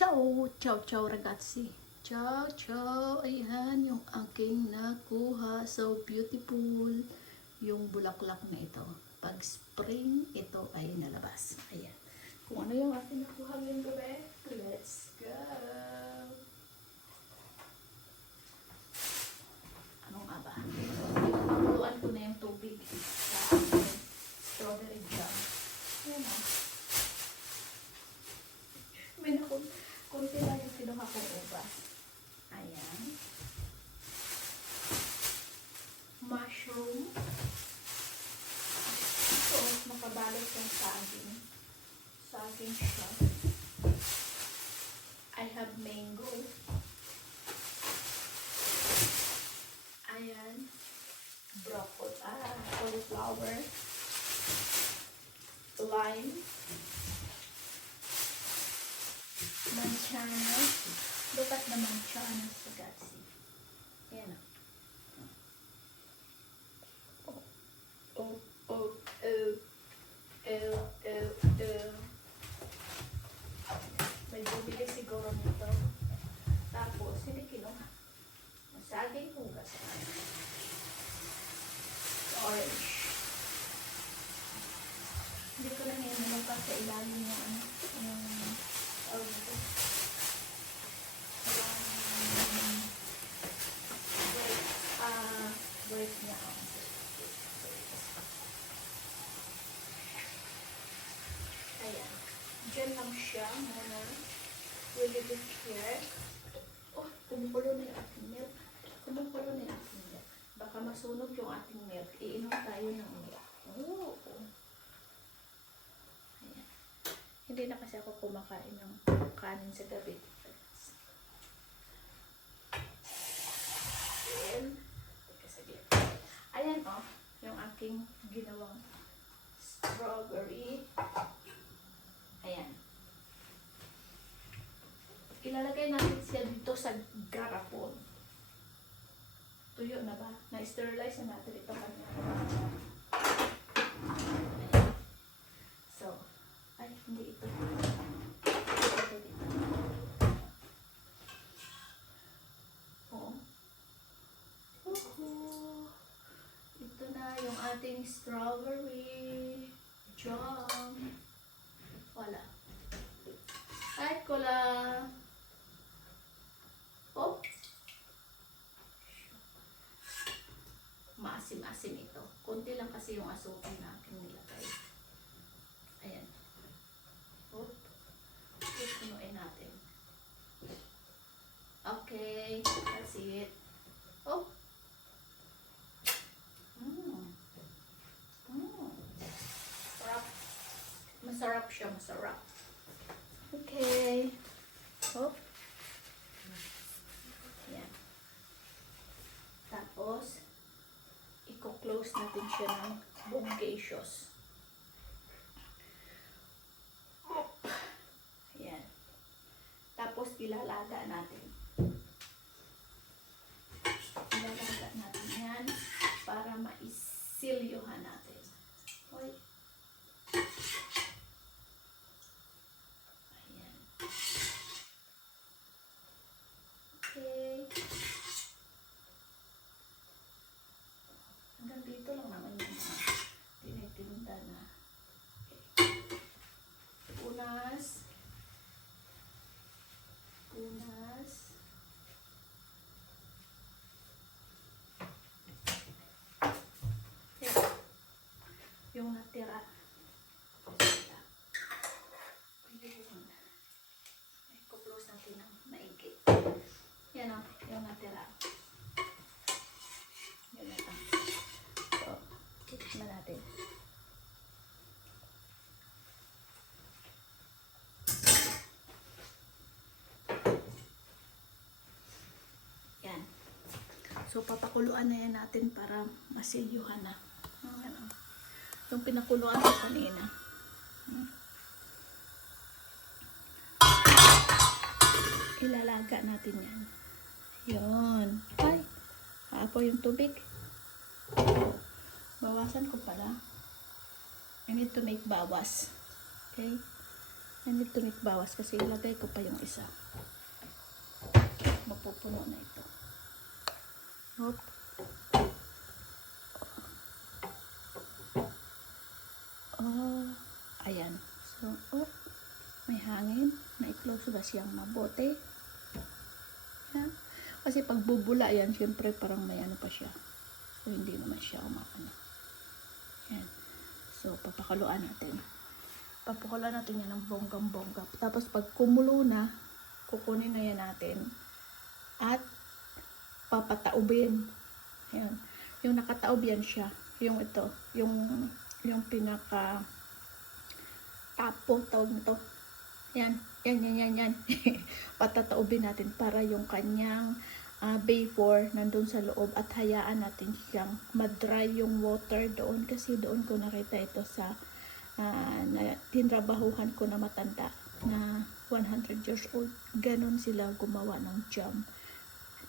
Ciao! Ciao, ciao ragazzi! Ciao, ciao! Ayan yung aking nakuha. So beautiful yung bulaklak na ito. Pag spring, ito ay nalabas. Ayan. Kung ano yung aking nakuha ngayong gabi, let's go! Ano nga ba? Pakuluan ko na yung tubig sa strawberry jam. Ayan o. May konti lang yung kinuha kong ubas. Ayan. Mushroom. Ito, nakabalot yung saging. Saging siya. I have mango. Ayan. Broccoli. Cauliflower. Lime. Manchanas. Lupat na manchanas sa gatsi. Ayan o. Oh, oh, oh, oh, oh, oh. May bumili siguro nito. Tapos, hindi kinuha. Masaging hugas. Orange. Hindi ko na hinulupan sa ilalim yung ano. Break niya ako. Ayan. Diyan lang siya muna. Will you be here? Oh, kumukulo na yung ating milk. Kumukulo na yung ating milk. Baka masunog yung ating milk. Iinom tayo ng milk. Oh. Ayan. Hindi na kasi ako kumakain ng kanin sa gabi. Ayan o, yung aking ginawang strawberry. Ayan. Ilalagay natin siya dito sa garapon. Tuyo na ba? Na-sterilize na natin ito kanina. Ayan. So, ay, hindi ito. Ito dito. Oo. Ito na yung ating strawberry jam. Wala. Ay, kola. Oh. Maasim-asim ito. Kunti lang kasi yung asukal na aking nilagay. Ayan. Oh. Punuin natin. Okay. That's it. Oh. Sarap. Masarap siya, masarap. Okay. Oh. Ayan. Tapos, i-close natin siya ng bonggacious. Ayan. Tapos, ilalaga natin. Ilalaga natin yan para maisilyohan natin. Hoy. Ayan. Okay. Hanggang dito lang naman yung mga tinitinda na. Okay. Punas. Punas. Yung natira. Ay, close natin ng maigit. Yan o, yung natira. Yan na ito. So, tikman natin. Yan. So, papakuluan na yan natin para masilyuhan na. Yan o. Yung pinakuluan ko kanina. Ilalaga natin yan. Yun. Ay, haapoy yung tubig. Bawasan ko pala. I need to make bawas. Okay? I need to make bawas kasi ilagay ko pa yung isa. Mapupuno na ito. Hop. Oh, ayan. So, may hangin. Na-close ba siyang mabuti? Yan. Kasi pag bubula yan, syempre parang may ano pa siya. So, hindi naman siya umaano. Yan. So, papakuluan natin. Papakuluan natin yan ng bonggang-bongga. Tapos, pag kumulo na, kukunin na yan natin. At, papataubin. Yan. Yung nakataob yan siya. Yung ito. Yung pinaka tapo, tawag nito. Yan. Yan. Patataubin natin para yung kanyang vapor nandun sa loob at hayaan natin siyang madry yung water doon kasi doon ko nakita ito sa tinrabahuhan ko na matanda na 100 years old. Ganon sila gumawa ng jam.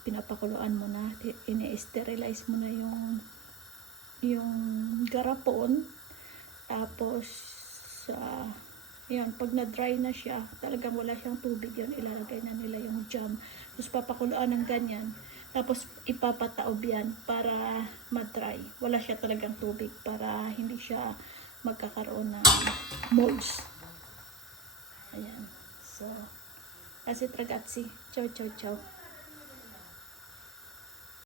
Pinapakuluan mo na, ini-sterilize mo na yung garapon. Tapos yan, pag na-dry na siya, talagang wala siyang tubig yun, ilalagay na nila yung jam. Tapos papakuluan ng ganyan. Tapos ipapataob yan para ma-dry. Wala siya talagang tubig para hindi siya magkakaroon ng molds. Ayan. So, that's it ragazzi. Ciao.